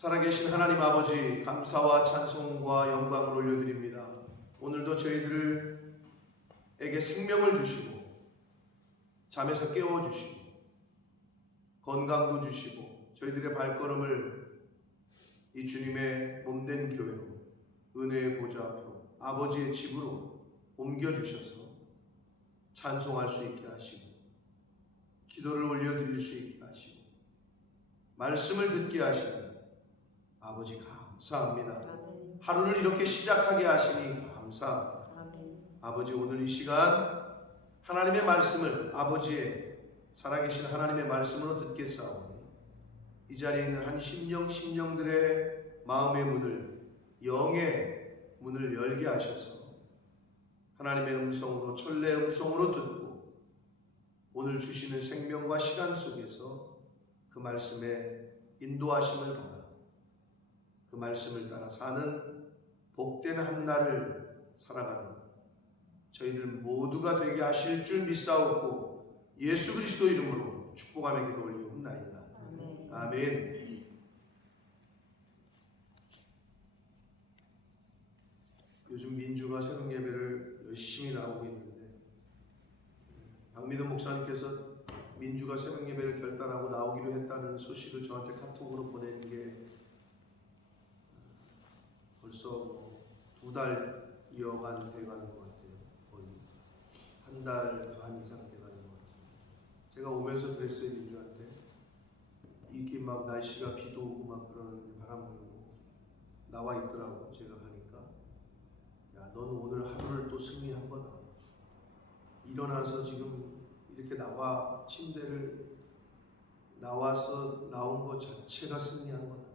살아계신 하나님 아버지, 감사와 찬송과 영광을 올려드립니다. 오늘도 저희들에게 생명을 주시고 잠에서 깨워주시고 건강도 주시고 저희들의 발걸음을 이 주님의 몸된 교회로, 은혜의 보좌 앞으로, 아버지의 집으로 옮겨주셔서 찬송할 수 있게 하시고 기도를 올려드릴 수 있게 하시고 말씀을 듣게 하시는 아버지 감사합니다. 하루를 이렇게 시작하게 하시니 감사합니다. 아버지, 오늘 이 시간 하나님의 말씀을, 아버지의 살아계신 하나님의 말씀으로 듣겠사오니 이 자리에 있는 한 심령들의 마음의 문을, 영의 문을 열게 하셔서 하나님의 음성으로, 천래의 음성으로 듣고 오늘 주시는 생명과 시간 속에서 그 말씀에 인도하심을 받아 그 말씀을 따라 사는 복된 한 날을 살아가는 저희들 모두가 되게 하실 줄 믿사옵고 예수 그리스도 이름으로 축복하며 기도 올리옵나이다. 아멘. 요즘 민주가 새벽 예배를 열심히 나오고 있는데 박미돈 목사님께서 민주가 새벽 예배를 결단하고 나오기로 했다는 소식을 저한테 카톡으로 보내는 게 벌써 2달여간 돼가는 것 같아요. 거의 한 달 반 이상 돼가는 것 같아요. 제가 오면서 그랬어요, 민주한테. 이게 막 날씨가 비도 오고 막 그러는 바람 불고 나와 있더라고. 제가 가니까 야, 넌 오늘 하루를 또 승리한 거다. 일어나서 지금 이렇게 나와 침대를 나와서 나온 것 자체가 승리한 거다.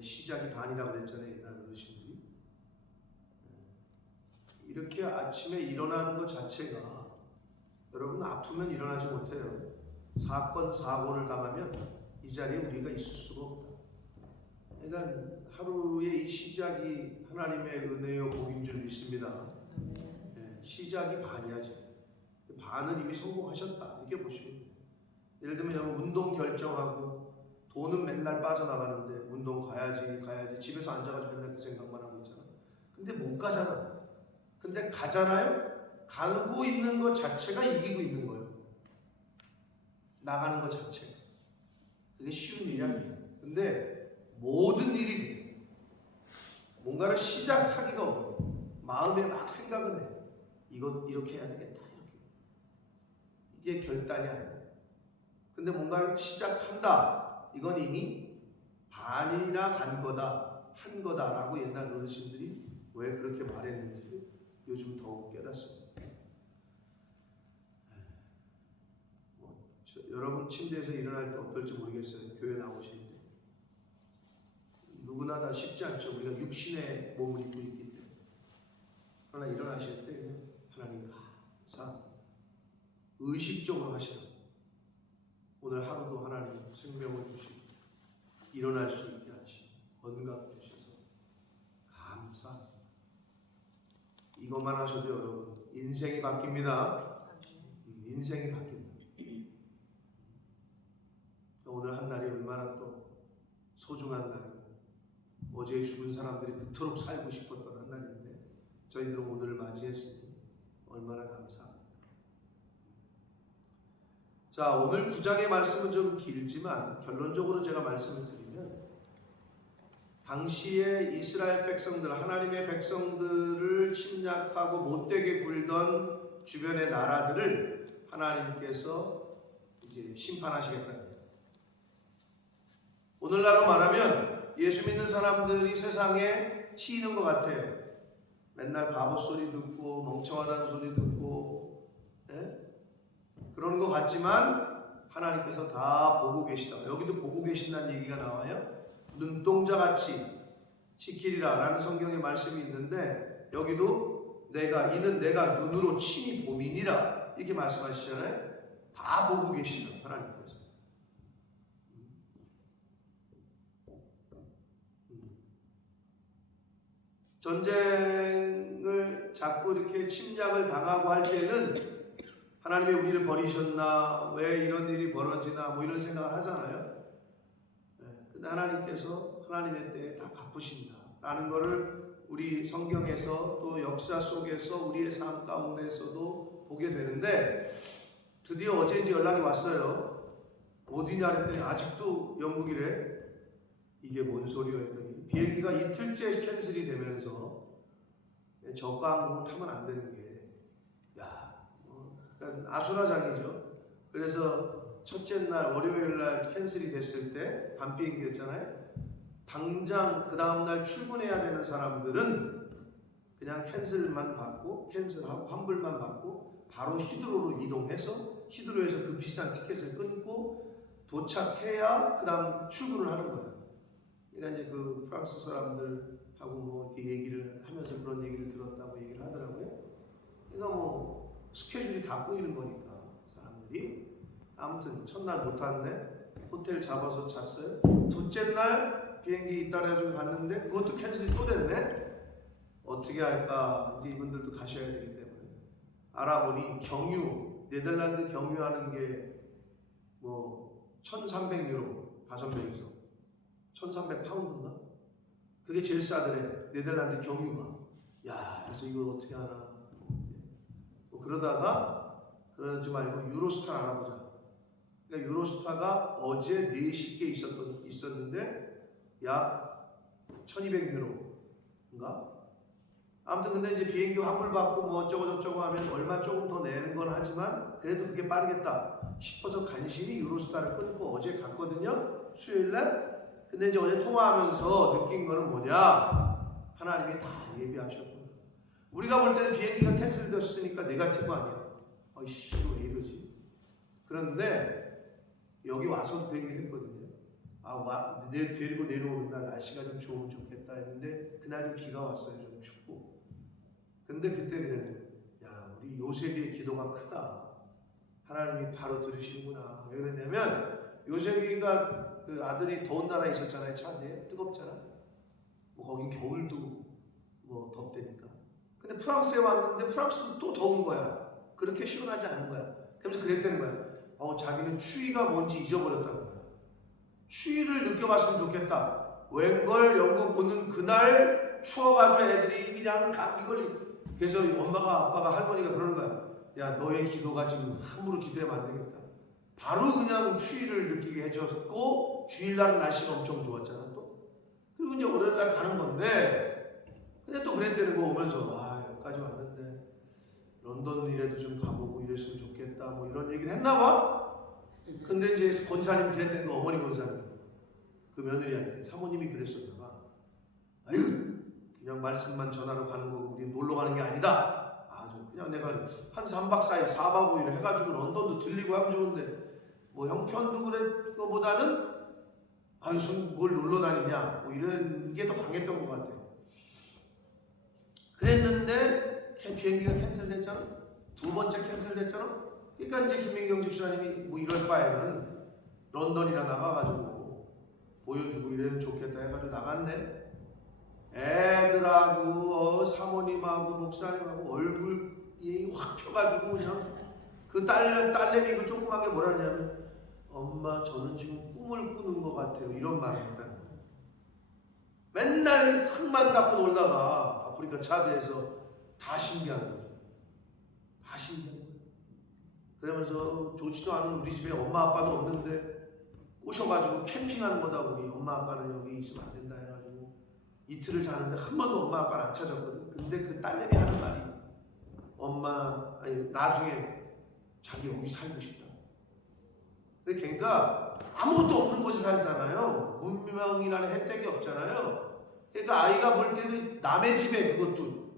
시작이 반이라고 그랬잖아요, 옛날 어르신들이. 이렇게 아침에 일어나는 것 자체가, 여러분 아프면 일어나지 못해요. 사건 사고를 당하면 이 자리에 우리가 있을 수가 없다. 그러니까 하루의 이 시작이 하나님의 은혜요 복인 줄 믿습니다. 시작이 반이야지. 반은 이미 성공하셨다, 이렇게 보시면 돼요. 예를 들면 운동 결정하고 돈은 맨날 빠져나가는데 운동 가야지 집에서 앉아가지고 맨날 그 생각만 하고 있잖아. 근데 못 가잖아. 근데 가잖아요. 가고 있는 것 자체가 이기고 있는 거예요. 나가는 것 자체가. 그게 쉬운 일이 아니에요. 근데 모든 일이 뭔가를 시작하기가 어려워. 마음에 막 생각은 해. 이거 이렇게 해야 되겠다. 이게 결단이 안 돼. 근데 뭔가를 시작한다. 이건 이미 반이나 간 거다, 한 거다라고 옛날 어르신들이 왜 그렇게 말했는지 요즘 더욱 깨닫습니다. 여러분 침대에서 일어날 때 어떨지 모르겠어요. 교회 나오실 때 누구나 다 쉽지 않죠. 우리가 육신의 몸을 입고 있기 때문에. 그러나 일어나실 때 그냥 하나님 감사, 의식적으로 하시라고. 오늘 하루도 하나님 생명을 주시고 일어날 수 있게 하시고 건강 주셔서 감사합니다. 이것만 하셔도 여러분 인생이 바뀝니다. 인생이 바뀐다. 오늘 한 날이 얼마나 또 소중한 날이고 어제 죽은 사람들이 그토록 살고 싶었던 한 날인데 저희들은 오늘을 맞이했으니 얼마나 감사합니다. 자, 오늘 9장의 말씀은 좀 길지만 결론적으로 제가 말씀을 드리면 당시에 이스라엘 백성들, 하나님의 백성들을 침략하고 못되게 굴던 주변의 나라들을 하나님께서 이제 심판하시겠다는 거예요. 오늘날로 말하면 예수 믿는 사람들이 세상에 치이는 것 같아요. 맨날 바보 소리 듣고 멍청하다는 소리 듣고 그런 것 같지만 하나님께서 다 보고 계시다. 여기도 보고 계신다는 얘기가 나와요. 눈동자같이 지키리라 라는 성경의 말씀이 있는데 여기도 이는 내가 눈으로 친히 보미니라 이렇게 말씀하시잖아요. 다 보고 계시다 하나님께서. 전쟁을 자꾸 이렇게 침략을 당하고 할 때는 하나님이 우리를 버리셨나? 왜 이런 일이 벌어지나? 뭐 이런 생각을 하잖아요. 근데 하나님께서 하나님의 때에 다 갚으신다라는 것을 우리 성경에서 또 역사 속에서 우리의 삶 가운데서도 보게 되는데, 드디어 어제 이제 연락이 왔어요. 어디냐 했더니 아직도 영국이래. 이게 뭔 소리야 했더니 비행기가 이틀째 캔슬이 되면서 저가 항공은 타면 안 되는 게, 그러니까 아수라장이죠. 그래서 첫째 날 월요일 날 캔슬이 됐을 때 밤 비행기였잖아요. 당장 그 다음날 출근해야 되는 사람들은 그냥 캔슬만 받고, 캔슬하고 환불만 받고 바로 히드로로 이동해서 히드로에서 그 비싼 티켓을 끊고 도착해야 그 다음 출근을 하는 거예요. 그러니까 이제 그 프랑스 사람들하고 뭐 이렇게 얘기를 하면서 그런 얘기를 들었다고 얘기를 하더라고요. 그러니까 뭐 스케줄이 다 꼬이는 거니까 사람들이. 아무튼 첫날 못 탔네. 호텔 잡아서 잤어요. 둘째 날 비행기 있다가 좀 갔는데 그것도 캔슬이 또 됐네. 어떻게 할까? 이제 이분들도 가셔야 되기 때문에 알아보니 경유, 네덜란드 경유하는 게 뭐 1,300유로 5명이서 1,300파운드인가? 그게 제일 싸더래. 네덜란드 경유가. 야, 그래서 이걸 어떻게 하나? 뭐 그러다가 그러지 말고 유로스타 알아보자. 그러니까 유로스타가 어제 4시께 있었는데 약 1,200유로인가? 아무튼 근데 이제 비행기 환불 받고 뭐 어쩌고 저쩌고 하면 얼마 조금 더 내는 건 하지만 그래도 그게 빠르겠다 싶어서 간신히 유로스타를 끊고 어제 갔거든요. 수요일날. 근데 이제 어제 통화하면서 느낀 거는 뭐냐? 하나님이 다 예비하셨구나. 우리가 볼 때는 비행기가 캔슬됐으니까 네가티브 아니야. 아이씨 왜 이러지? 그런데 여기 와서도 그 얘기를 했거든요. 데리고 내려오는 날 날씨가 좀 좋으면 좋겠다 했는데 그날 좀 비가 왔어요. 좀 춥고. 근데 그때는 야 우리 요셉의 기도가 크다. 하나님이 바로 들으시는구나. 왜 그러냐면 요셉이가 그 아들이 더운 나라에 있었잖아요. 차안에 뜨겁잖아. 뭐 거긴 겨울도 뭐 덥대니까. 근데 프랑스에 왔는데 프랑스도 또 더운 거야. 그렇게 시원하지 않은 거야. 그래서 그랬다는 거야. 자기는 추위가 뭔지 잊어버렸다는 거야. 추위를 느껴봤으면 좋겠다. 웬걸 영국 오는 그날 추워가지고 애들이 그냥 감기 걸리. 그래서 엄마가 아빠가 할머니가 그러는 거야. 야 너의 기도가 지금 함부로 기도하면 안 되겠다. 바로 그냥 추위를 느끼게 해줬고 주일날은 날씨가 엄청 좋았잖아 또. 그리고 이제 월요일날 가는 건데 근데 또 그랬다는 거 오면서 여기까지 왔는데 런던이라도 좀 가보고 이랬으면 좋겠다 뭐 이런 얘기를 했나 봐. 근데 이제 권사님이 그랬다는 거 어머니 권사님 그 며느리한테 사모님이 그랬었나 봐. 아유 그냥 말씀만 전하러 가는 거고 우리 놀러 가는 게 아니다. 그냥 내가 한 3박 4일 4박 5일 해가지고 런던도 들리고 하면 좋은데 뭐 형편도 그랬 거보다는 뭘 놀러 다니냐 뭐 이런 게 더 강했던 것 같아. 그랬는데 비행기가 캔슬됐잖아. 두 번째 캔슬됐잖아. 그러니까 이제 김민경 집사님이 뭐 이럴 바에는 런던이나 나가가지고 보여주고 이러면 좋겠다 해가지고 나갔네. 애들하고 사모님하고 목사님하고 얼굴이 확 펴가지고 그냥 그 딸내미 그 조그만 게 뭐라 하냐면 엄마 저는 지금 꿈을 꾸는 것 같아요 이런 말을 했다는 거예요. 맨날 흙만 갖고 놀다가 아프리카 차드에서 다 신기한 거죠. 다 신기한 거예요. 그러면서 좋지도 않은 우리 집에 엄마 아빠도 없는데 꼬셔가지고 캠핑하는 거다 보니 엄마 아빠는 여기 있으면 안 된다 해가지고 이틀을 자는데 한 번도 엄마 아빠를 안 찾았거든. 근데 그 딸내미 하는 말이 나중에 자기 여기 살고 싶다. 근데 걔가 아무것도 없는 곳에 살잖아요. 문명이라는 혜택이 없잖아요. 그러니까 아이가 볼 때도 남의 집에 그것도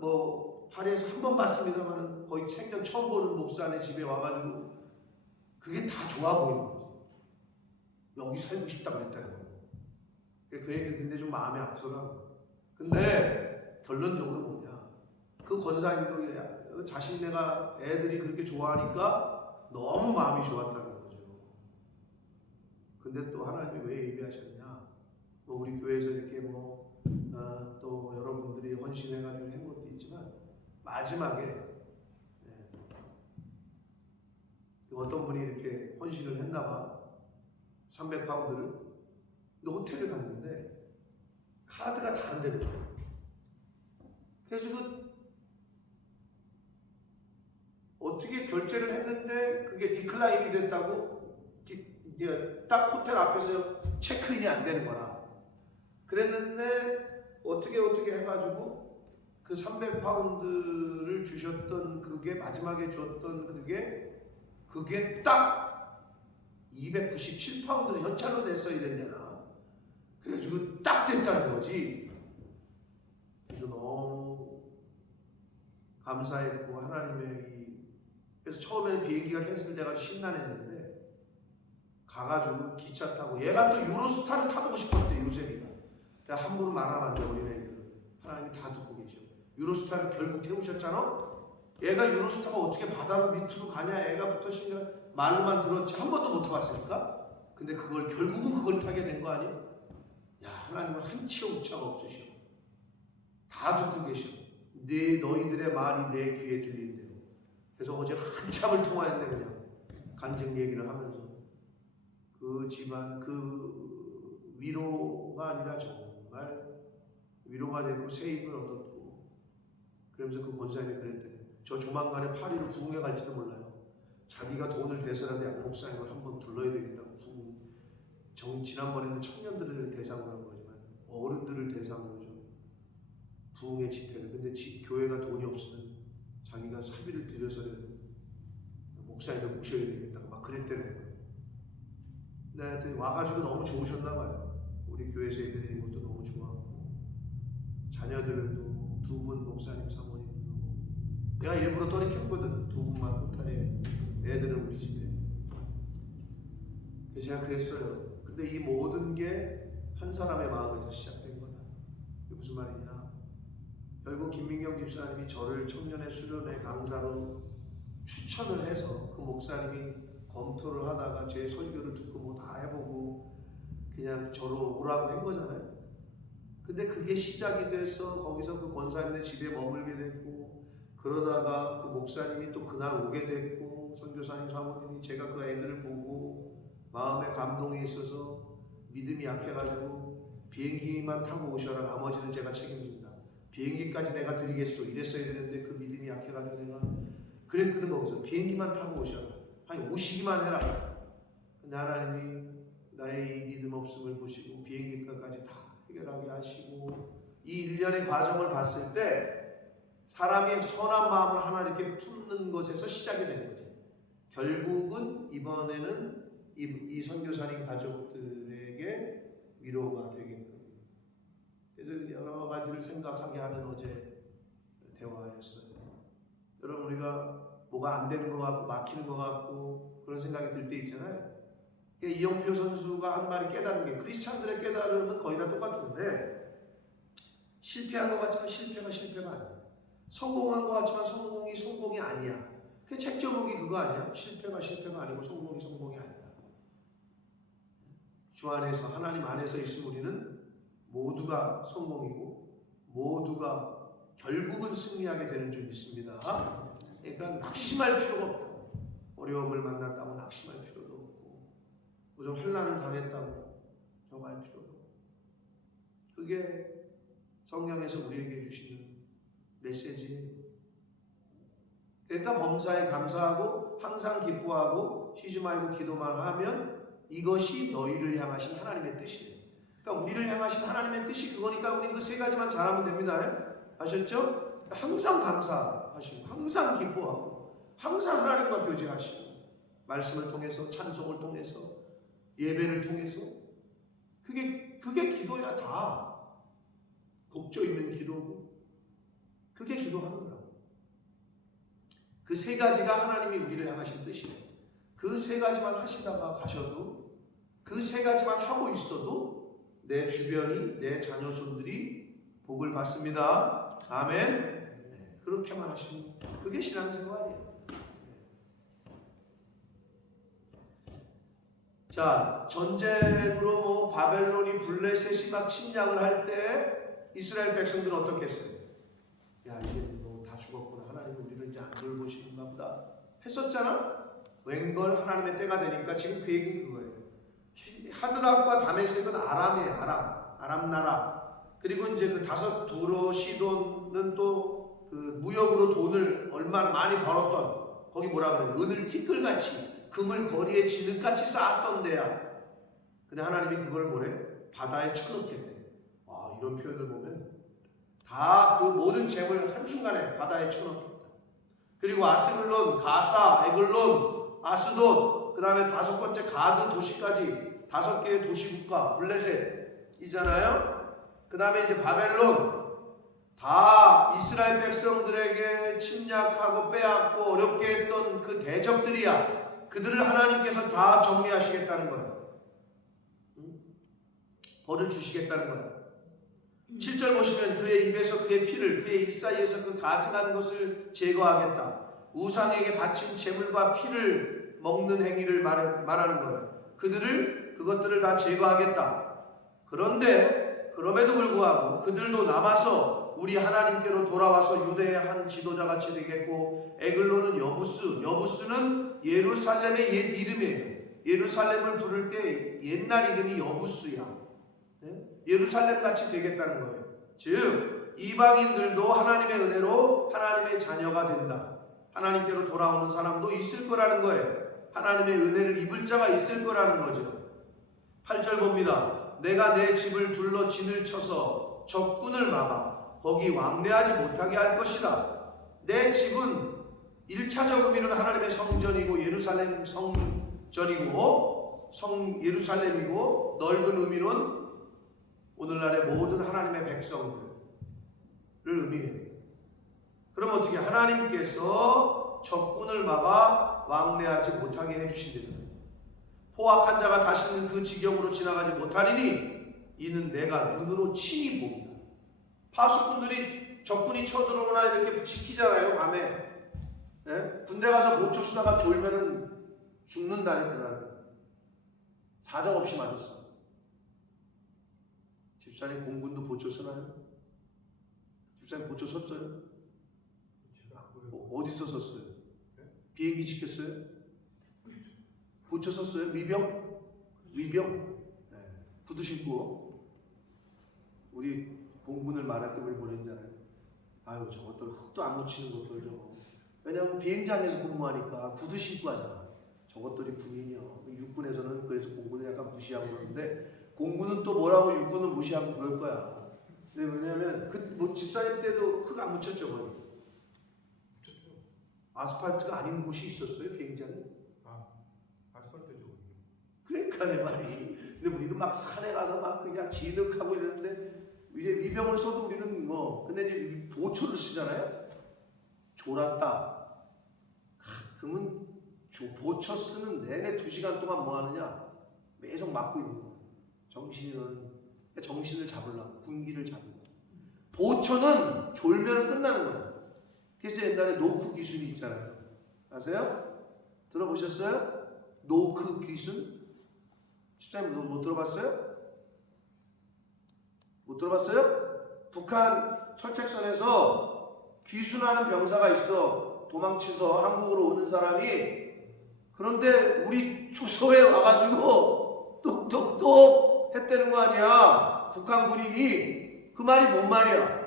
뭐 파리에서 한 번 봤습니다만 거의 생전 처음 보는 목사네 집에 와가지고 그게 다 좋아 보이는 거지. 여기 살고 싶다 그랬다는 거예요. 그 얘기를 듣는데 좀 마음이 아프더라고. 근데 결론적으로 뭐냐? 그 권사님도 자신네가 애들이 그렇게 좋아하니까 너무 마음이 좋았다는 거죠. 근데 또 하나님이 왜 예비하셨냐? 뭐 우리 교회에서 이렇게 또 여러분들이 헌신해가지고 한 것도 있지만 마지막에 어떤 분이 이렇게 헌신을 했나봐. 300파운드를. 근데 호텔을 갔는데 카드가 다 안 되는 거예요. 그래서 어떻게 결제를 했는데 그게 디클라인이 됐다고 딱 호텔 앞에서 체크인이 안 되는 거라. 그랬는데 어떻게 해가지고 그 300파운드를 주셨던 그게 마지막에 줬던 그게 딱 297파운드는 현찰로 냈어야 된대나. 그래가지고 딱 됐다는 거지. 그래서 너무 감사했고 하나님의 그래서 처음에는 비행기가 캔슬돼가지고 심란했는데 가가지고 기차 타고 얘가 또 유로스타를 타보고 싶었대. 요셉이가. 그러니까 함부로 말하면 안 돼. 어린애들은 하나님이 다 듣고 계셔. 유로스타를 결국 태우셨잖아. 얘가 유로스타가 어떻게 바다로 밑으로 가냐 애가부터 신경 말로만 들었지 한 번도 못 타봤으니까. 근데 결국은 그걸 타게 된 거 아니야? 야, 하나님은 한치 오차가 없으셔. 다 듣고 계셔. 너희들의 말이 내 귀에 들리는 대로. 그래서 어제 한참을 통화했네. 그냥 간증 얘기를 하면서 그 집안 그 위로가 아니라 정말 위로가 되고 새 힘을 얻었고. 그러면서 그 권사님이 그랬대. 저 조만간에 파리로 부흥에 갈지도 몰라요. 자기가 돈을 대서라도 양 목사님을 한번 불러야 되겠다고. 지난번에는 청년들을 대상으로 한 거지만 어른들을 대상으로 좀 부흥의 집회를. 근데 교회가 돈이 없으면 자기가 사비를 들여서라도 목사님을 모셔야 되겠다고 막 그랬다는 거예요. 근데 하여튼 와가지고 너무 좋으셨나 봐요. 우리 교회에서 예배드린 것도 너무 좋았고 자녀들도 2분 목사님 사모님도 내가 일부러 떠리켰거든. 2분만 호텔에 애들은 우리 집에. 그래서 제가 그랬어요. 근데 이 모든 게 한 사람의 마음에서 시작된 거다. 이게 무슨 말이냐? 결국 김민경 집사님이 저를 청년의 수련회 강사로 추천을 해서 그 목사님이 검토를 하다가 제 설교를 듣고 뭐 다 해보고 그냥 저로 오라고 한 거잖아요. 근데 그게 시작이 돼서 거기서 그 권사님네 집에 머물게 됐고 그러다가 그 목사님이 또 그날 오게 됐고 선교사님 사모님이 제가 그 애들을 보고 마음에 감동이 있어서 믿음이 약해가지고 비행기만 타고 오셔라. 나머지는 제가 책임진다. 비행기까지 내가 드리겠소. 이랬어야 되는데 그 믿음이 약해가지고 내가 그랬거든. 거기서 비행기만 타고 오셔라. 아니 오시기만 해라. 근데 하나님이 나의 이 믿음 없음을 보시고 비행기까지 다 해결하게 하시고 이 일련의 과정을 봤을 때 사람이 선한 마음을 하나님께 품는 것에서 시작이 되는 거지. 결국은 이번에는 이 선교사님 가족들에게 위로가 되겠군요. 그래서 여러 가지를 생각하게 하는 어제 대화였어요. 여러분 우리가 뭐가 안 되는 것 같고 막히는 것 같고 그런 생각이 들 때 있잖아요. 이영표 선수가 한 말이 깨달은 게 크리스찬들의 깨달음은 거의 다 똑같은데 실패한 것 같지만 실패가 아니야. 성공한 것 같지만 성공이 아니야. 그 책 제목이 그거 아니야? 실패가 아니고 성공이 아니다. 주 안에서 하나님 안에서 있으면 우리는 모두가 성공이고 모두가 결국은 승리하게 되는 줄 믿습니다. 그러니까 낙심할 필요가 없다. 어려움을 만났다고 낙심할 필요도 없고 무슨 환난을 당했다고 저할 필요도 없고 그게 성경에서 우리에게 주시는 메시지예요. 그러니까 범사에 감사하고 항상 기뻐하고 쉬지 말고 기도만 하면 이것이 너희를 향하신 하나님의 뜻이에요. 그러니까 우리를 향하신 하나님의 뜻이 그거니까 우리 그 3가지만 잘하면 됩니다. 아셨죠? 항상 감사하시고 항상 기뻐하고 항상 하나님과 교제하시고 말씀을 통해서 찬송을 통해서 예배를 통해서 그게 기도야. 다 곡조 있는 기도고 그게 기도하는 거야. 그 3가지가 하나님이 우리를 향하신 뜻이에요. 그 3가지만 하시다가 가셔도 그 3가지만 하고 있어도 내 주변이 내 자녀손들이 복을 받습니다. 아멘. 네, 그렇게만 하시면 그게 신앙생활이에요. 자, 전쟁으로 뭐 바벨론이 블레셋이 막 침략을 할 때 이스라엘 백성들은 어떻게 했어요? 야, 이제 뭐 다 죽었구나. 하나님이 우리를 이제 안 돌보시는가 보다 했었잖아. 웬걸 하나님의 때가 되니까 지금 그 얘기는 그거예요. 하드락과 다메섹은 아람이에요. 아람 나라. 그리고 이제 그 다섯 두로 시돈은 또 그 무역으로 돈을 얼마나 많이 벌었던, 거기 뭐라 그래요? 은을 티끌같이, 금을 거리에 진흙같이 쌓았던 데야. 근데 하나님이 그걸 뭐래? 바다에 쳐넣겠대. 아, 이런 표현을 보면 다 그 모든 재물 한순간에 바다에 쳐넣겠다. 그리고 아스글론, 가사, 에글론, 아스돈, 그 다음에 다섯 번째 가드 도시까지 5개의 도시국가, 블레셋이잖아요. 그 다음에 이제 바벨론, 다 이스라엘 백성들에게 침략하고 빼앗고 어렵게 했던 그 대적들이야. 그들을 하나님께서 다 정리하시겠다는 거야. 벌을 주시겠다는 거야. 7절 보시면 그의 입에서 그의 피를, 그의 입 사이에서 그 가증한 것을 제거하겠다. 우상에게 바친 재물과 피를 먹는 행위를 말하는 거예요. 그것들을 다 제거하겠다. 그런데 그럼에도 불구하고 그들도 남아서 우리 하나님께로 돌아와서 유대의 한 지도자같이 되겠고, 에글로는 여부스는 예루살렘의 옛 이름이에요. 예루살렘을 부를 때 옛날 이름이 여부스야. 예루살렘 같이 되겠다는 거예요. 즉 이방인들도 하나님의 은혜로 하나님의 자녀가 된다. 하나님께로 돌아오는 사람도 있을 거라는 거예요. 하나님의 은혜를 입을 자가 있을 거라는 거죠. 8절 봅니다. 내가 내 집을 둘러 진을 쳐서 적군을 막아 거기 왕래하지 못하게 할 것이다. 내 집은 1차적 의미는 하나님의 성전이고 예루살렘 성전이고 예루살렘이고, 넓은 의미는 오늘날의 모든 하나님의 백성들을 의미해요. 그럼 어떻게 하나님께서 적군을 막아 왕래하지 못하게 해주신다. 포악한 자가 다시는 그 지경으로 지나가지 못하리니 이는 내가 눈으로 친히 봅니다. 파수꾼들이 적군이 쳐들어오나 이렇게 지키잖아요. 밤에 군대 가서 보초 쓰다가 졸면은 죽는다니까. 사정없이 맞았어. 집사님 공군도 보초 쓰나요? 집사님 보초 섰어요? 어디서 섰어요? 비행기 지켰어요? 보초 섰어요? 위병? 구두 신고. 우리 공군을 말할 때 우리 보냈잖아요. 아유, 저것들 흙도 안 묻히는 것들 저거. 왜냐하면 비행장에서 근무하니까 구두 신고 하잖아. 저것들이 군인이요. 육군에서는 그래서 공군을 약간 무시하고 그러는데, 공군은 또 뭐라고 육군은 무시하고 그럴 거야. 왜냐면 집사님 때도 흙 안 묻혔죠, 거의. 아스팔트가 아닌 곳이 있었어요, 비행장에? 아스팔트죠. 그러니까 내 말이. 근데 우리는 막 산에 가서 막 그냥 진흙하고 이러는데, 이제 위병을 써도 우리는 근데 이제 보초를 쓰잖아요. 졸았다. 그러면 보초 쓰는 내내 2시간 동안 뭐 하느냐? 계속 맞고 있는 거야. 정신을 잡으려고, 군기를 잡으려고. 보초는 졸면 끝나는 거야. 그래서 옛날에 노크 귀순이 있잖아요. 아세요? 들어보셨어요? 노크 귀순? 집사님 못 들어봤어요? 못 들어봤어요? 북한 철책선에서 귀순하는 병사가 있어. 도망쳐서 한국으로 오는 사람이. 그런데 우리 초소에 와가지고 똑똑똑 했다는 거 아니야. 북한 군인이. 그 말이 뭔 말이야?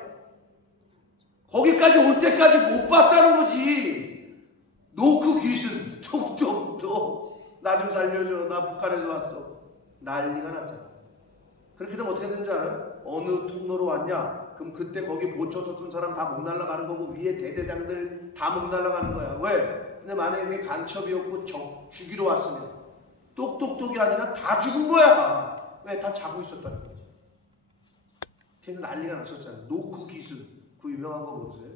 거기까지 올 때까지 못 봤다는 거지. 노크 귀순 톡톡톡. 나 좀 살려줘. 나 북한에서 왔어. 난리가 났잖아. 그렇게 되면 어떻게 되는 줄 알아요? 어느 통로로 왔냐? 그럼 그때 거기 보초 섰던 사람 다 목 날라가는 거고, 위에 대대장들 다 목 날라가는 거야. 왜? 근데 만약에 간첩이었고 죽이러 왔으면 똑똑똑이 아니라 다 죽은 거야. 왜? 다 자고 있었다는 거지. 그래서 난리가 났었잖아. 노크 기술. 그 유명한 거 보세요.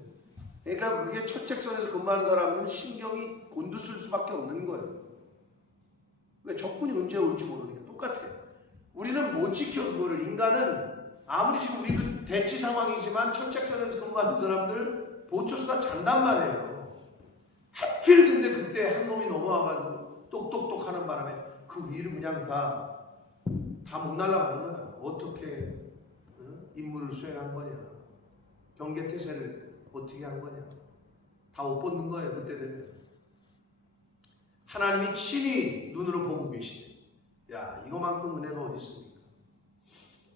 그러니까 그게 철책선에서 근무하는 사람은 신경이 곤두쓸 수밖에 없는 거예요. 왜? 적군이 언제 올지 모르니까. 똑같아. 우리는 못 지켜 그거를. 인간은 아무리 지금 우리도 대치 상황이지만 철책선에서 근무하는 사람들 보초수가 잔단 말이에요. 하필 근데 그때 한 놈이 넘어와가지고 똑똑똑 하는 바람에 그 위를 그냥 다 못 날아가는 거야. 어떻게 임무를 수행한 거냐. 경계태세를 어떻게 한 거냐. 다 못 벗는 거예요. 그때 되면. 하나님이 친히 눈으로 보고 계시대. 야, 이거만큼 은혜가 어디 있습니까?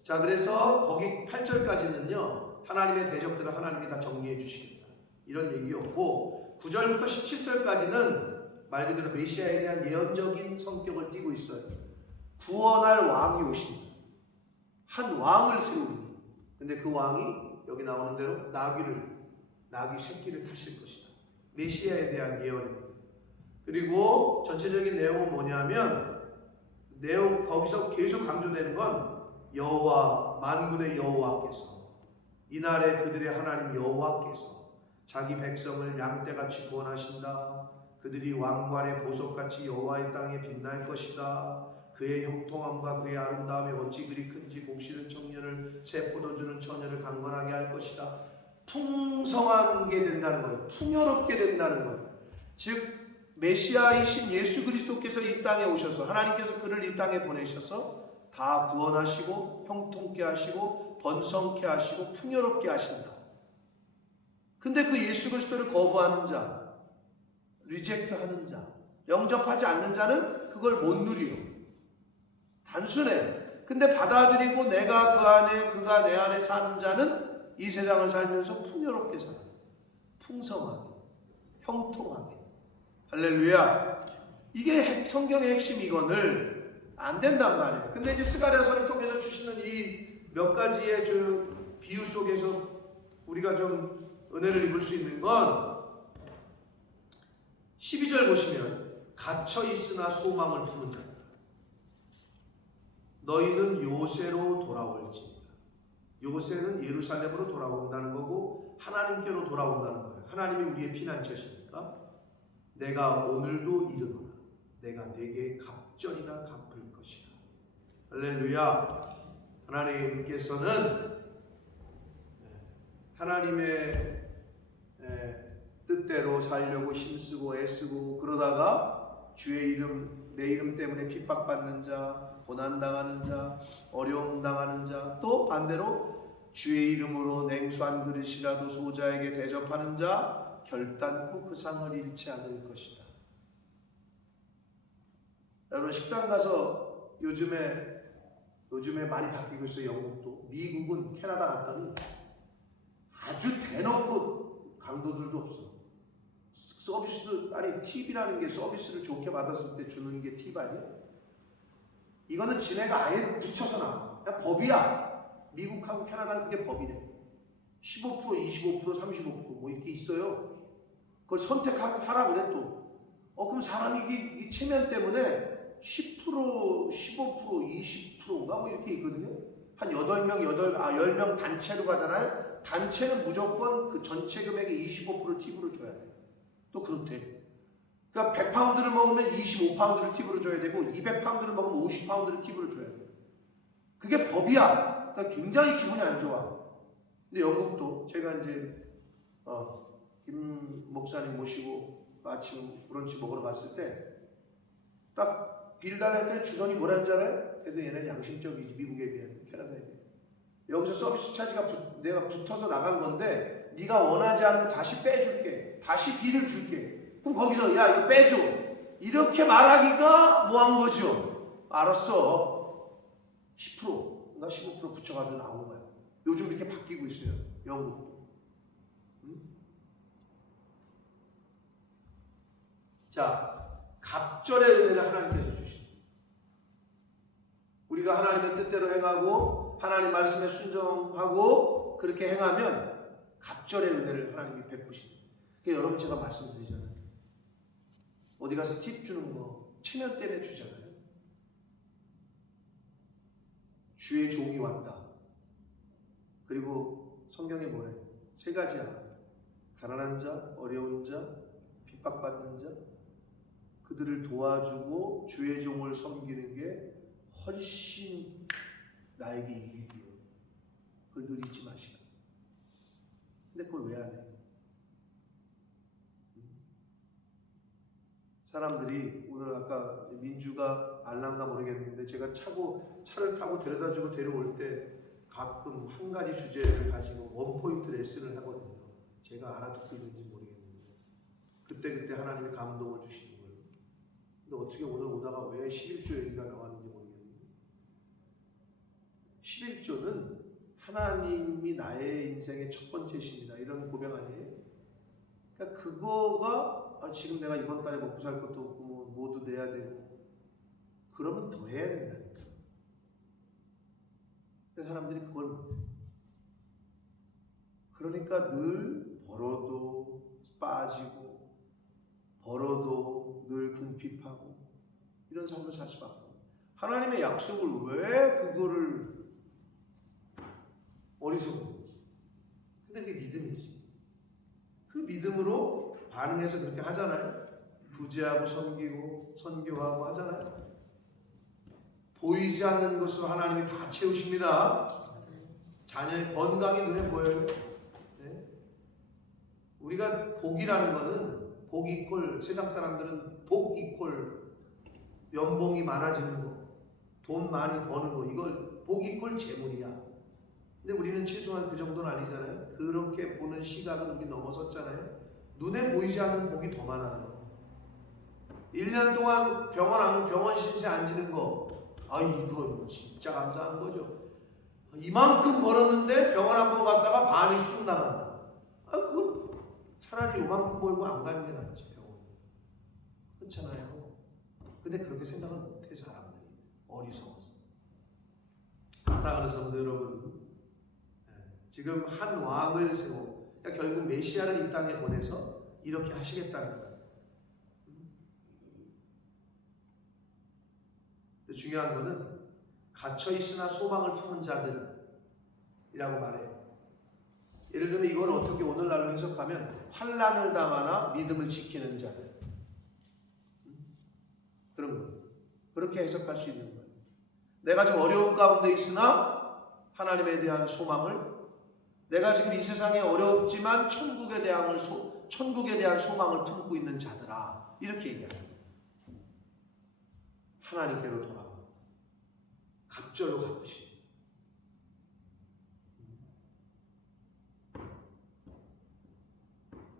자, 그래서 거기 8절까지는요, 하나님의 대적들을 하나님이 다 정리해 주시겠다, 이런 얘기였고, 9절부터 17절까지는 말 그대로 메시아에 대한 예언적인 성격을 띠고 있어요. 구원할 왕이 오십니다. 한 왕을 세웁니다. 근데 그 왕이 여기 나오는 대로 나귀 새끼를 타실 것이다. 메시아에 대한 예언입니다. 그리고 전체적인 내용은 뭐냐면, 거기서 계속 강조되는 건 여호와, 만군의 여호와께서, 이날에 그들의 하나님 여호와께서 자기 백성을 양떼같이 구원하신다. 그들이 왕관의 보석같이 여호와의 땅에 빛날 것이다. 그의 형통함과 그의 아름다움이 어찌 그리 큰지 곡실은 청년을, 새 포도주는 처녀를 강건하게 할 것이다. 풍성하게 된다는 거예요. 풍요롭게 된다는 거예요. 즉 메시아이신 예수 그리스도께서 이 땅에 오셔서, 하나님께서 그를 이 땅에 보내셔서 다 구원하시고 형통케 하시고 번성케 하시고 풍요롭게 하신다. 근데 그 예수 그리스도를 거부하는 자, 리젝트하는 자, 영접하지 않는 자는 그걸 못 누려요. 단순해. 근데 받아들이고 내가 그 안에, 그가 내 안에 사는 자는 이 세상을 살면서 풍요롭게 살아요. 풍성하게, 형통하게. 할렐루야. 이게 성경의 핵심이거늘 안 된단 말이에요. 근데 이제 스가랴서를 통해서 주시는 이 몇 가지의 비유 속에서 우리가 좀 은혜를 입을 수 있는 건 12절 보시면 갇혀 있으나 소망을 품은 자다. 너희는 요새로 돌아올지니라. 요새는 예루살렘으로 돌아온다는 거고 하나님께로 돌아온다는 거예요. 하나님이 우리의 피난처시니까 내가 오늘도 이르노라. 내가 내게 갑절이나 갚을 것이다. 할렐루야. 하나님께서는 하나님의 뜻대로 살려고 힘쓰고 애쓰고 그러다가 주의 이름, 내 이름 때문에 핍박받는 자, 고난당하는 자, 어려움 당하는 자, 또 반대로 주의 이름으로 냉수한 그릇이라도 소자에게 대접하는 자 결단코 그 상을 잃지 않을 것이다. 여러분 식당 가서 요즘에 많이 바뀌고 있어요. 영국도. 미국은 캐나다 갔더니 아주 대놓고 강도들도 없어. 서비스도, 아니 팁이라는 게 서비스를 좋게 받았을 때 주는 게 팁 아니야? 이거는 지네가 아예 붙여서 나와. 그냥 법이야. 미국하고 캐나다는 그게 법이래. 15%, 25%, 35% 이렇게 있어요. 그걸 선택하고 하라 그래 또. 그럼 사람이 이 체면 때문에 10%, 15%, 20%인가 이렇게 있거든요. 한 10명 단체로 가잖아요. 단체는 무조건 그 전체 금액의 25%를 팁으로 줘야 돼요. 또 그렇대. 그러니까 100파운드를 먹으면 25파운드를 팁으로 줘야 되고 200파운드를 먹으면 50파운드를 팁으로 줘야 돼요. 그게 법이야. 그러니까 굉장히 기분이 안 좋아. 근데 영국도 제가 이제 김 목사님 모시고 아침 브런치 먹으러 갔을 때 딱 빌 달랬더니 주더니 뭐라는 줄 알아요? 그래도 얘는 양심적이지, 미국에 비해, 캐나다에 비해. 여기서 서비스 차지가 내가 붙어서 나간 건데 네가 원하지 않으면 다시 빼줄게, 다시 빌을 줄게. 그럼 거기서 야 이거 빼줘, 이렇게 말하기가 뭐한 거죠? 알았어. 10%나 15% 붙여가지고 나온 거야. 요즘 이렇게 바뀌고 있어요. 영국도. 자, 갑절의 은혜를 하나님께서 주십니다. 우리가 하나님의 뜻대로 행하고 하나님 말씀에 순종하고 그렇게 행하면 갑절의 은혜를 하나님이 베푸십니다. 그러니까 여러분 제가 말씀드리잖아요. 어디 가서 팁 주는 거 체면 때문에 주잖아요. 주의 종이 왔다. 그리고 성경에 뭐래? 세 가지야. 가난한 자, 어려운 자, 핍박받는 자, 그들을 도와주고 주의 종을 섬기는 게 훨씬 나에게 유익이에요. 그걸 늘 잊지 마시고. 근데 그걸 왜 안 해요? 사람들이 오늘 아까 민주가 알란가 모르겠는데 제가 차를 타고 데려다주고 데려올 때 가끔 한 가지 주제를 가지고 원포인트 레슨을 하거든요. 제가 알아듣고 있는지 모르겠는데 그때 하나님이 감동을 주시는 거예요. 근데 어떻게 오늘 오다가 왜 11조 얘기가 나왔는지 모르겠어요. 11조는 하나님이 나의 인생의 첫 번째 신이다 이런 고백 아니에요? 그러니까 그거가 지금 내가 이번 달에 먹고 살 것도 없고 뭐 모두 내야 되고 그러면 더 해야 된다니까. 근데 사람들이 그걸 못해. 그러니까 늘 벌어도 빠지고 벌어도 늘 궁핍하고 이런 삶을 살 수밖에 없어요. 하나님의 약속을 왜 그거를 어리석은 거지. 근데 그게 믿음이지. 그 믿음으로 반응해서 그렇게 하잖아요. 구제하고 섬기고 선교하고 하잖아요. 보이지 않는 것으로 하나님이 다 채우십니다. 자녀의 건강이 눈에 보여요. 네? 우리가 복이라는 거는 복 이퀄 세상 사람들은 복 이퀄 연봉이 많아지는 거, 돈 많이 버는 거 이걸 복 이퀄 재물이야. 근데 우리는 최소한 그 정도는 아니잖아요. 그렇게 보는 시각은 우리 넘어섰잖아요. 눈에 보이지 않는 복이 더 많아요. 1년 동안 병원 신세 안 지는 거, 이거 진짜 감사한 거죠. 이만큼 벌었는데 병원 한 번 갔다가 반이 쑥 나간다. 그거 차라리 요만큼 벌고 안 가는 게 낫지. 병원. 그렇잖아요. 근데 그렇게 생각을 못해 사람들이. 어리석어서. 사랑하는 성도 여러분, 지금 한 왕을 세워, 그러니까 결국 메시아를 이 땅에 보내서 이렇게 하시겠다는 거예요. 중요한 거는 갇혀 있으나 소망을 품은 자들이라고 말해요. 예를 들면 이걸 어떻게 오늘날로 해석하면 환난을 당하나 믿음을 지키는 자들, 그런 거. 그렇게 해석할 수 있는 거예요. 내가 지금 어려운 가운데 있으나 하나님에 대한 소망을, 내가 지금 이 세상에 어렵지만 천국에 대한 소망을 품고 있는 자들아, 이렇게 얘기해요. 하나님께로 돌아가 갑절로 갚으시.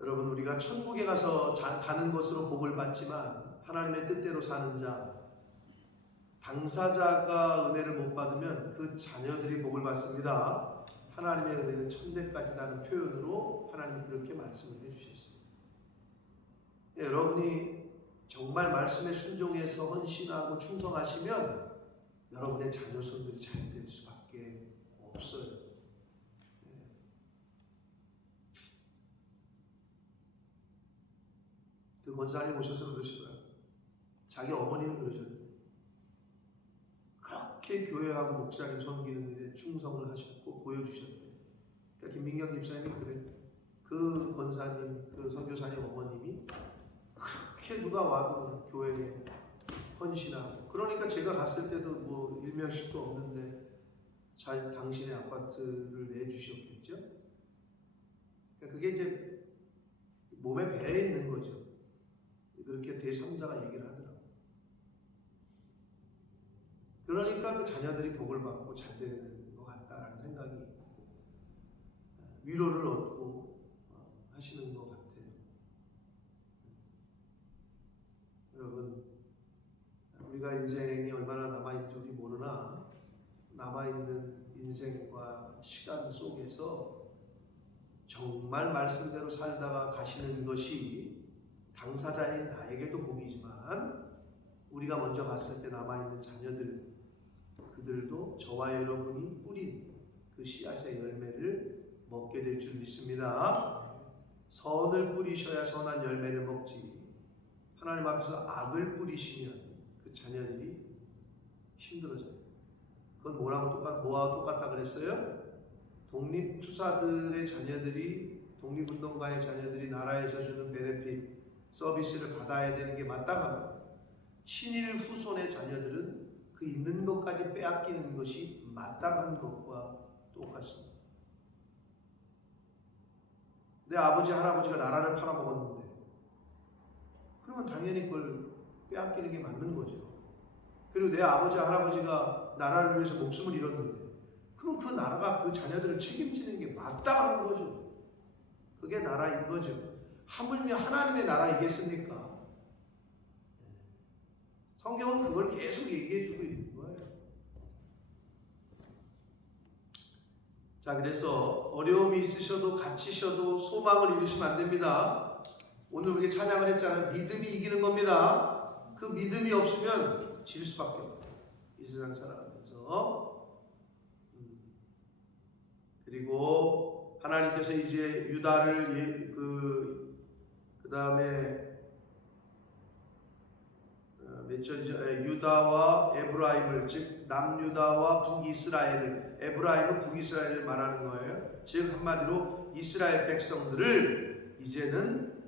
여러분, 우리가 천국에 가서 가는 것으로 복을 받지만 하나님의 뜻대로 사는 자, 당사자가 은혜를 못 받으면 그 자녀들이 복을 받습니다. 하나님의 은혜는 천대까지라는 표현으로 하나님이 그렇게 말씀을 해주셨습니다. 여러분이 정말 말씀에 순종해서 헌신하고 충성하시면 여러분의 자녀손들이 잘 될 수밖에 없어요. 그 권사님 오셔서 그러시더라고요. 자기 어머니는 그러셨는데 그렇게 교회하고 목사님 섬기는 일에 충성을 하셨고 보여주셨대요. 그러니까 김민경 집사님이 그래요. 그 권사님, 그 선교사님 어머님이 그렇게 누가 와도 그냥 교회에 헌신하고, 그러니까 제가 갔을 때도 뭐 일면식도 없는데 잘 당신의 아파트를 내주셨겠죠. 그러니까 그게 이제 몸에 배에 있는 거죠. 그렇게 제3자가 얘기를 하더라고요. 그러니까 그 자녀들이 복을 받고 잘 되는 것 같다라는 생각이 있고 위로를 얻고 하시는 것 같아요. 여러분, 우리가 인생이 얼마나 남아있는지 우리 모르나 남아있는 인생과 시간 속에서 정말 말씀대로 살다가 가시는 것이 당사자인 나에게도 복이지만 우리가 먼저 갔을 때 남아있는 자녀들, 그들도 저와 여러분이 뿌린 그 씨앗의 열매를 먹게 될 줄 믿습니다. 선을 뿌리셔야 선한 열매를 먹지, 하나님 앞에서 악을 뿌리시면 그 자녀들이 힘들어져요. 그건 뭐와 똑같다 그랬어요? 독립투사들의 자녀들이, 독립운동가의 자녀들이 나라에서 주는 베네핏, 서비스를 받아야 되는 게 마땅하고, 친일 후손의 자녀들은 그 있는 것까지 빼앗기는 것이 마땅한 것과 똑같습니다. 내 아버지, 할아버지가 나라를 팔아먹었는데 그러면 당연히 그걸 빼앗기는 게 맞는 거죠. 그리고 내 아버지, 할아버지가 나라를 위해서 목숨을 잃었는데 그럼 그 나라가 그 자녀들을 책임지는 게 마땅한 거죠. 그게 나라인 거죠. 하물며 하나님의 나라이겠습니까? 성경은 그걸 계속 얘기해 주고 있는 거예요. 자, 그래서 어려움이 있으셔도 갇히셔도 소망을 잃으시면 안 됩니다. 오늘 우리 찬양을 했잖아요. 믿음이 이기는 겁니다. 그 믿음이 없으면 질 수밖에 없어요. 이 세상 살아가면서. 그리고 하나님께서 이제 유다를 그 다음에 몇 절이죠? 유다와 에브라임을, 즉 남유다와 북이스라엘을, 에브라임은 북이스라엘을 말하는 거예요. 즉 한마디로 이스라엘 백성들을 이제는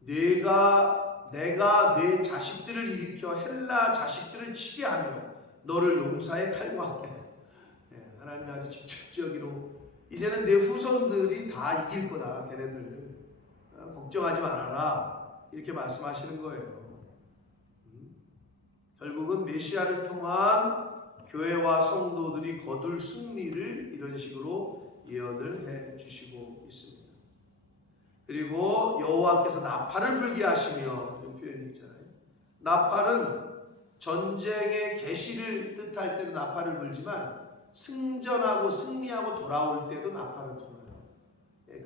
내가 내 자식들을 일으켜 헬라 자식들을 치게 하며 너를 용사의 칼과 함께. 하나님이 아주 직접적으로 이제는 내 후손들이 다 이길 거다. 걔네들 걱정하지 말아라. 이렇게 말씀하시는 거예요. 결국은 메시아를 통한 교회와 성도들이 거둘 승리를 이런 식으로 예언을 해 주시고 있습니다. 그리고 여호와께서 나팔을 불게 하시며, 이 표현이 있잖아요. 나팔은 전쟁의 개시를 뜻할 때도 나팔을 불지만 승전하고 승리하고 돌아올 때도 나팔을 불어요.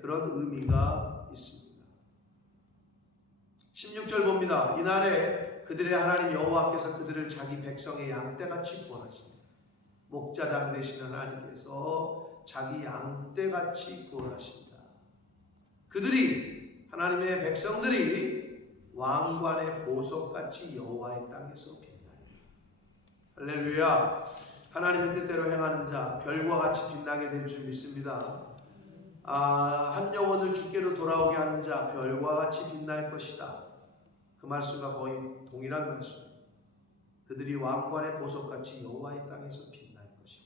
그런 의미가 있습니다. 16절 봅니다. 이날에 그들의 하나님 여호와께서 그들을 자기 백성의 양떼같이 구원하시니, 목자장 되시는 하나님께서 자기 양떼같이 구원하신다. 그들이, 하나님의 백성들이 왕관의 보석같이 여호와의 땅에서 빛나리라. 할렐루야. 하나님의 뜻대로 행하는 자 별과 같이 빛나게 될 줄 믿습니다. 한 영혼을 주께로 돌아오게 하는 자 별과 같이 빛날 것이다. 그 말씀과 거의 동일한 말씀. 그들이 왕관의 보석같이 여호와의 땅에서 빛날 것이다.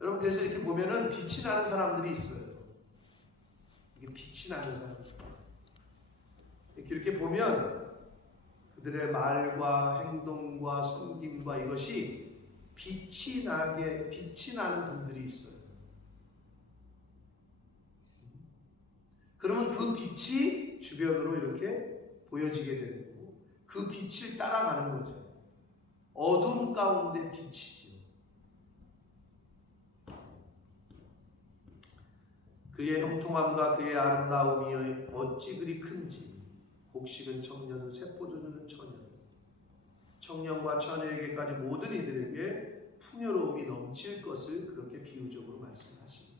여러분, 그래서 이렇게 보면은 빛이 나는 사람들이 있어요. 이게 빛이 나는 사람들. 이렇게 보면 그들의 말과 행동과 섬김과 이것이 빛이 나는 분들이 있어요. 그러면 그 빛이 주변으로 이렇게 보여지게 되는 거고, 그 빛을 따라가는 거죠. 어둠 가운데 빛이죠. 그의 형통함과 그의 아름다움이 어찌 그리 큰지, 곡식은 청년은 세포도 주는 처녀, 청년과 처녀에게까지 모든 이들에게 풍요로움이 넘칠 것을 그렇게 비유적으로 말씀하십니다.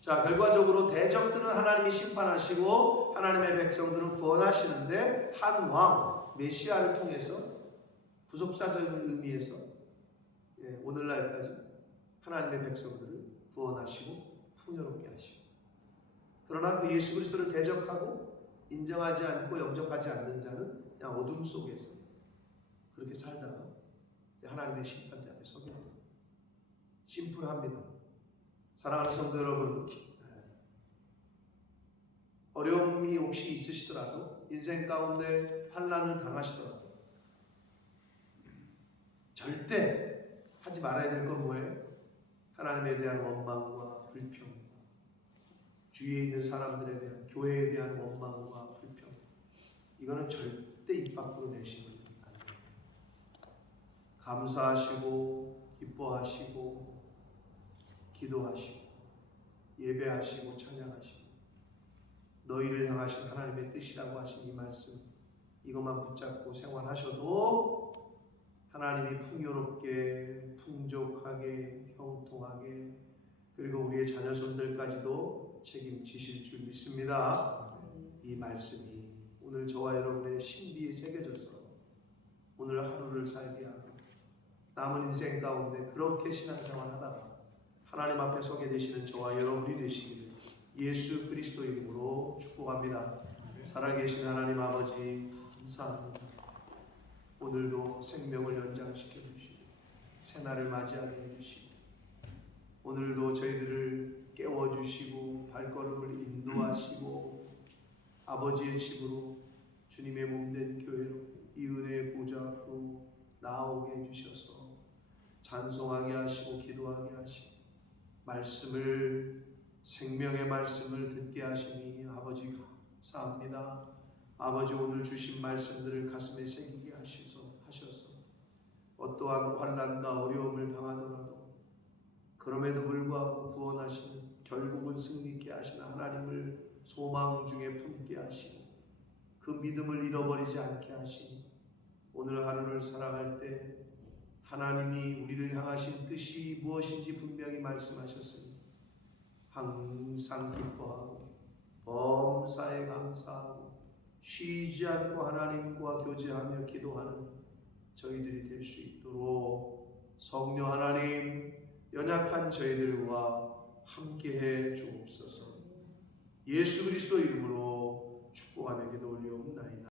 자, 결과적으로 대적들은 하나님이 심판하시고 하나님의 백성들은 구원하시는데, 한 왕 메시아를 통해서 구속사적인 의미에서 오늘날까지 하나님의 백성들을 구원하시고 풍요롭게 하시고, 그러나 그 예수 그리스도를 대적하고 인정하지 않고 영접하지 않는 자는 그냥 어둠 속에서 그렇게 살다가 하나님의 심판대 앞에 서게 됩니다. 심플합니다. 사랑하는 성도 여러분, 어려움이 혹시 있으시더라도, 인생 가운데 환난을 당하시더라도 절대 하지 말아야 될 건 뭐예요? 하나님에 대한 원망과 불평, 주위에 있는 사람들에 대한, 교회에 대한 원망과 불평, 이거는 절대 입 밖으로 내시면 안 돼요. 감사하시고 기뻐하시고 기도하시고 예배하시고 찬양하시고 너희를 향하신 하나님의 뜻이라고 하신 이 말씀, 이것만 붙잡고 생활하셔도 하나님이 풍요롭게, 풍족하게, 형통하게, 그리고 우리의 자녀손들까지도 책임지실 줄 믿습니다. 이 말씀이 오늘 저와 여러분의 신비에 새겨져서 오늘 하루를 살게 하고 남은 인생 가운데 그렇게 신앙생활 하다가 하나님 앞에 서게 되시는 저와 여러분이 되시기를 예수 그리스도 이름으로 축복합니다. 살아계신 하나님 아버지, 감사합니다. 오늘도 생명을 연장시켜 주시고 새날을 맞이하게 해주시고 오늘도 저희들을 깨워주시고 발걸음을 인도하시고 아버지의 집으로, 주님의 몸된 교회로, 이 은혜의 보좌 앞으로 나오게 해주셔서 찬송하게 하시고 기도하게 하시고 말씀을, 생명의 말씀을 듣게 하시니 아버지 감사합니다. 아버지, 오늘 주신 말씀들을 가슴에 새기게 하셔서 어떠한 환난과 어려움을 당하더라도 그럼에도 불구하고 구원하시는, 결국은 승리케 하시는 하나님을 소망 중에 품게 하시고 그 믿음을 잃어버리지 않게 하시니 오늘 하루를 살아갈 때 하나님이 우리를 향하신 뜻이 무엇인지 분명히 말씀하셨으니 항상 기뻐하고 범사에 감사하고 쉬지 않고 하나님과 교제하며 기도하는 저희들이 될 수 있도록 성령 하나님, 연약한 저희들과 함께해 주옵소서. 예수 그리스도 이름으로 축복하며 기도 올려옵나이다.